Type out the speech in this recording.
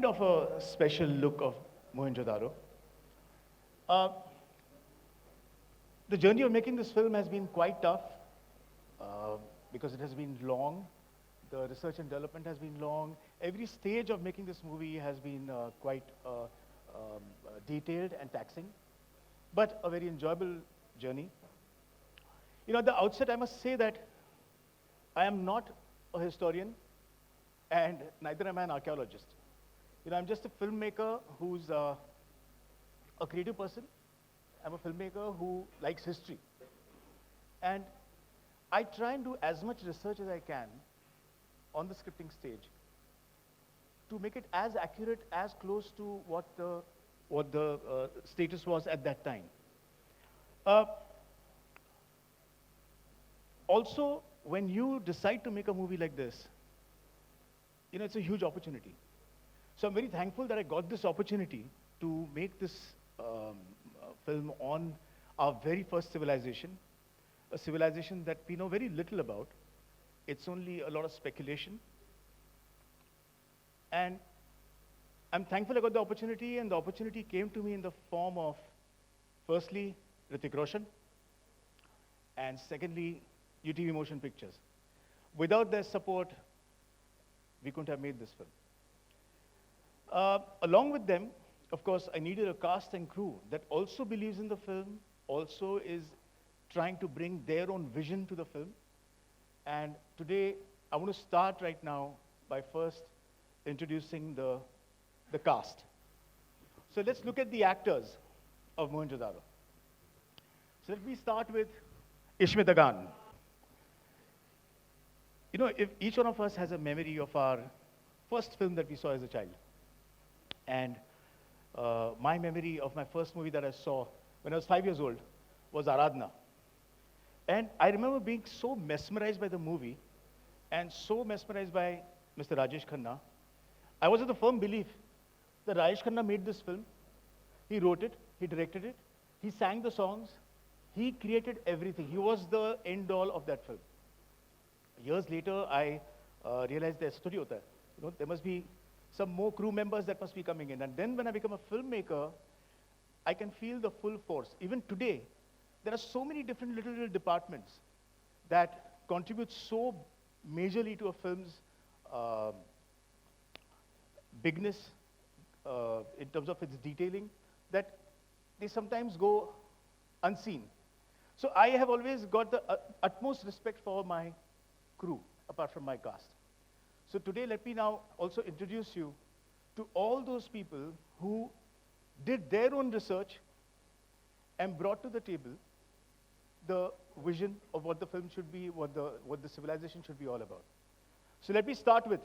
kind of a special look of Mohenjo Daro. Uh, the journey of making this film has been quite tough uh, because it has been long. The research and development has been long. Every stage of making this movie has been quite detailed and taxing, but a very enjoyable journey. You know, at the outset, I must say that I am not a historian, and neither am I an archaeologist. You know, I'm just a filmmaker who's a creative person. I'm a filmmaker who likes history. And I try and do as much research as I can on the scripting stage to make it as accurate, as close to what the status was at that time. Uh, Also, when you decide to make a movie like this, you know, it's a huge opportunity. So I'm very thankful that I got this opportunity to make this film on our very first civilization, a civilization that we know very little about. It's only a lot of speculation. And I'm thankful I got the opportunity, and the opportunity came to me in the form of, firstly, Hrithik Roshan, and secondly, UTV Motion Pictures. Without their support, we couldn't have made this film. Along with them, of course, I needed a cast and crew that also believes in the film, also is trying to bring their own vision to the film. And today, I want to start right now by first introducing the cast. So let's look at the actors of Mohenjo Daro. So let me start with Ishmit Agan. You know, if each one of us has a memory of our first film that we saw as a child. And my memory of my first movie that I saw when I was 5 years old was Aradhna. And I remember being so mesmerized by the movie and so mesmerized by Mr. Rajesh Khanna. I was of the firm belief that Rajesh Khanna made this film. He wrote it, he directed it, he sang the songs, he created everything. He was the end all of that film. Years later, I realized there's studio hota hai. You know, there must be some more crew members that must be coming in. And then when I become a filmmaker, I can feel the full force. Even today, there are so many different little departments that contribute so majorly to a film's bigness in terms of its detailing that they sometimes go unseen. So I have always got the utmost respect for my crew, apart from my cast. So today, let me now also introduce you to all those people who did their own research and brought to the table the vision of what the film should be, what the civilization should be all about. So let me start with